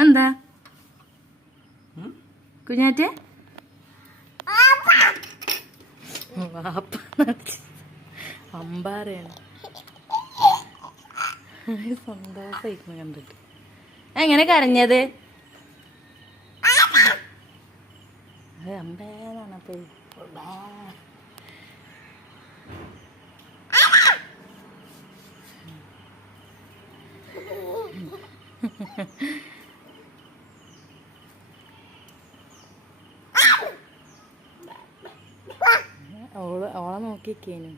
എന്താ കുഞ്ഞാറ്റെ അമ്പാരാണ് സന്തോഷമായിരുന്നു കണ്ടിട്ട്. എങ്ങനെ കരഞ്ഞത്? അമ്പേന്നാണ് അപ്പൊ ഓളെ നോക്കിക്കേനു.